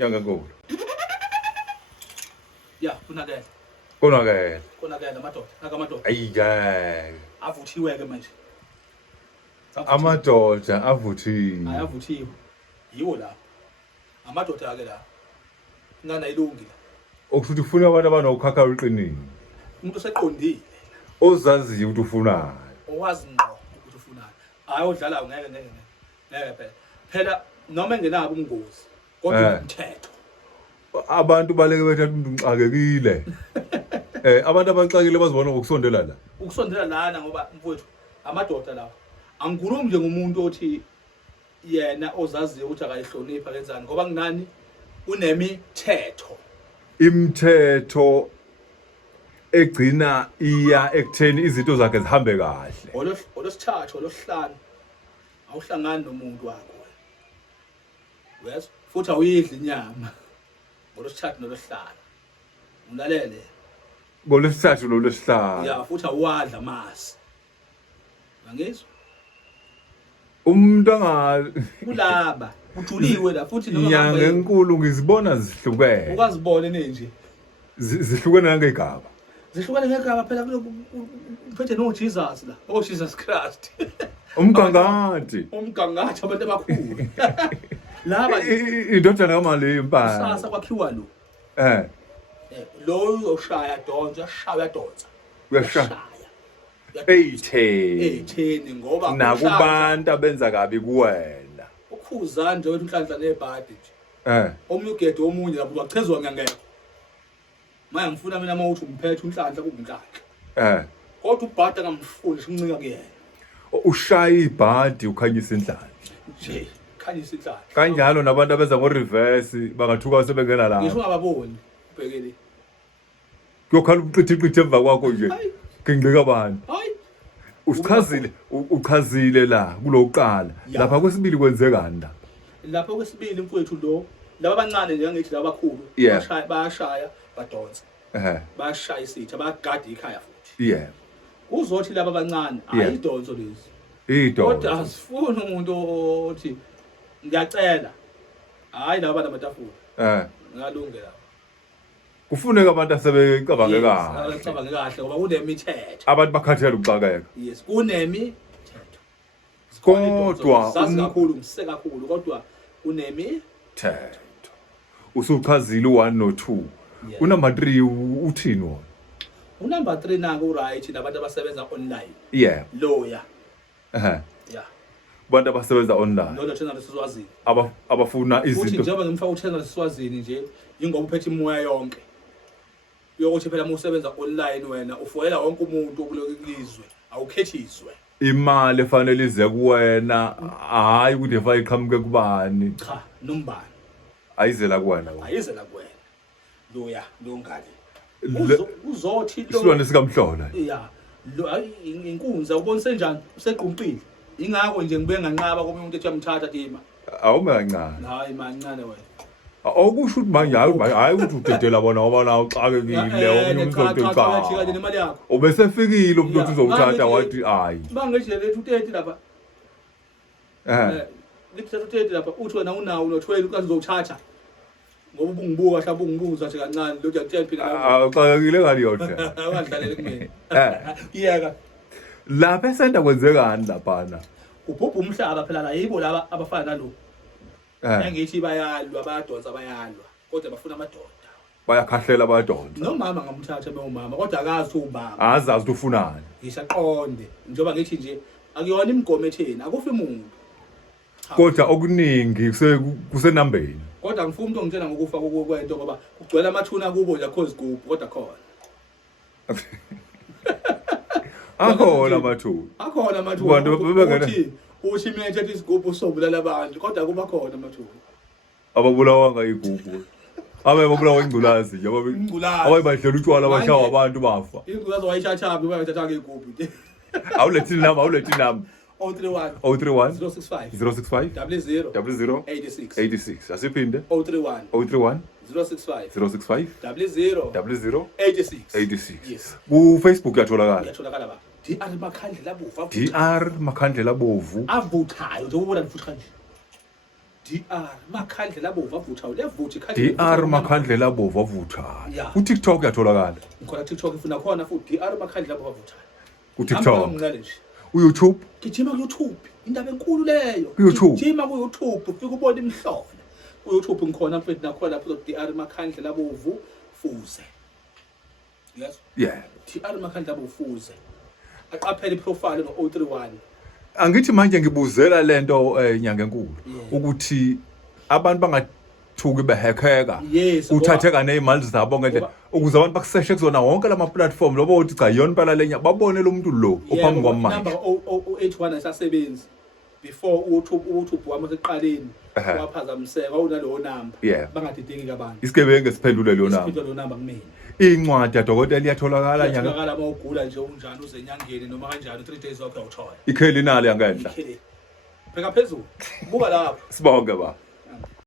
yangankulu ya kunakela konakele amadoda nakamadoda ayike avuthiwe ke manje amadoda avuthiwe ayavuthiwe yiwo la amadoda ake la ngana ilungile okuthi ufuna abantu abanokhakha uqinile umuntu oseqondile ozaziyo ukuthi ufunani owazi ngqo ukuthi ufunani hayi odlala ngeke phela noma engenabo ubungozi kodwa umthetho abantu baleke bethatha umuntu ngixakekile abantu abanxakile bazibona ngokusondela la ukusondela lana ngoba mfowethu amadoda lawo angikhulumi nje ngomuntu othi yena ozaziyo ukuthi akayihlonipha lenzani ngoba kunani unemithetho imithetho egcina iya ekutheni izinto zakhe zihambe kahle olosithathu olosihlanu awuhlangani nomuntu wakho wes futhi awuyidli inyama olosithathu nolosihlanu ulalele ngolesithathu nolosihlanu ya futhi awadla amasi ngangizwa umuntu kulaba ujuliwe la futhi noma inyanga enkulu ngizibona zihlukene ukazibona nje zihlukene ngegaba zihlukene ngegaba phela uphethe no Jesus la Jesus Christ umgangathi abantu abakhulu laba indodana kamali impala sasa kwakhiwa lo lo uyoshaya donsa shaya donsa uyashaya eyitheni ngoba nakubantu abenza kabi kuwena ukhuza nje wethu inhlanhla nebhadi nje omunye ugede omunye lapho wachezwa ngangekho manje ngifuna mina mawuthi umphethe unhlanhla kubunhlanhla kodwa ubhada ngamfuni simncika kuyena ushaya ibhadi ukhanyisa indlala nje khanyisa indlala kanjalo nabantu abenza ngo reverse bangathuka sebengena la ngisho ungababoni ubhekele kuyokhala uqithi emva kwakho nje ngingqika abantu hayi uchazile la kuloqala lapha kwesibili kwenzekani la lapha kwesibili mfowethu lo laba abancane nje ngithi laba abakhulu bayashaya badonsa bayashaya isitha bayagada ikhaya futhi uzothi laba abancane ayidonso lezi kodwa asifuni umuntu othi ngiyacela hayi laba namatafula ngalungela kufuneka abantu asebecabange kahle acabange kahle ngoba kunemithetho abantu bakhathela ukuxakeka yes kunemithetho kodwa sazi kakhulu umseke kakhulu kodwa kunemithetho usuchazile u1 no2 unumber 3 uthini wona unumber 3 nako uright nabantu abasebenza online lawyer abantu abasebenza online lo channel lesizwazini abafuna izinto futhi njengoba ngimfaka uchannel lesizwazini nje ingoba uphethe imoya yonke yokuthi phela uma usebenza online wena ufoyela wonke umuntu okulokizwe awukhethiswe imali efanele ize kuwena hayi ukuthi efa iqhamuke kubani cha nombani ayizela kuwena loya lo ngale uzothi lo silwane sikamhlola lo inkunza ubonise njani useqhumqile ingakho nje ngibe nganqaba komunye umuntu ethi uyamthatha Dima awume kancane hayi mancane wena awukusho ukuthi manje hayi ukuthi udedela bona ngoba na uxakekile omunye umuntu uzoxaka nemali yakho obesefikile umuntu othi uzowuthatha wathi hayi bangeje lethu 30 lapha lithi 30 lapha uthi wena unawo no12 ukazi uzowuthatha ngoba ubungibuka mhlawumbe ungibuza nje kancane lo uyathela phela uxakekile ngani yodwa awudlalele kumina iyeka lapha esenta kwenzekani laphana ubhubha umhlaba phela la yibo laba abafana nalo engithi bayalwa bayadonsa bayalwa kodwa bafuna amadoda bayakhahlela bayadonsa nomama ngamthatha bewumama kodwa akazi ubaba azazi ukuthi ufunani ngisaqonde njengoba ngithi nje akuyona imigomo etheni akufi umuntu kodwa okuningi kusenambeni kodwa ngifuna umuntu ongitshela ngokufa kwento ngoba kugcwele amathuna kubo nje cause group kodwa khona akhona amathuna uthi mina nje isigubhu sobulala abantu kodwa kuba khona amathuna ababulawanga igubhu ababulawa ingculazi nje abayibadlela utshwala abashawa abantu bafa ingculazi wayishathaphi bayathatha igubhu awulethi namba 031 065 00 86 asiphinde 031 065 00 86 yes ku Facebook yatholakala ba DR Makhandlela Bovu DR Makhandlela Bovu avuthayo njengoba ubona mfutha nje DR Makhandlela Abovu avuthayo liyavutha DR Makhandlela Abovu avuthayo ku-TikTok uyatholakala ngikhona TikTok ifuna khona futhi DR Makhandlela Abovu avuthayo ku-TikTok uYouTube gijima ku-YouTube indaba enkulu leyo YouTube gijima ku-YouTube ufike ubone imhlobo ku-YouTube ngikhona mfethu nakhona lapho DR Makhandlela Abovu fuze yes DR Makhandlela Abovu fuze aqaphele iprofile no 031 angithi manje ngibuzela lento inyanga enkulu ukuthi abantu bangathuki behackeka uthatheka nezimali zabo ngendlela ukuze abantu bakuseshe kuzona wonke lama platform lobo uthi cha yona impela lenya babone lo muntu lo ophambi kwamanje number 081 asasebenzi before YouTube wami seqaleni waphazamiseka awunalowo number bangadideki abantu isigebengu esiphendule lo number isiphendule lo number kumina incwadi yadokotela iyatholakala nyanga iyatholakala mawugula nje unjani uze enyangeni noma kanjani 3 days wakho uyawuthola ikheli nali yangenhla pheka phezulu buka lapho sibonke ba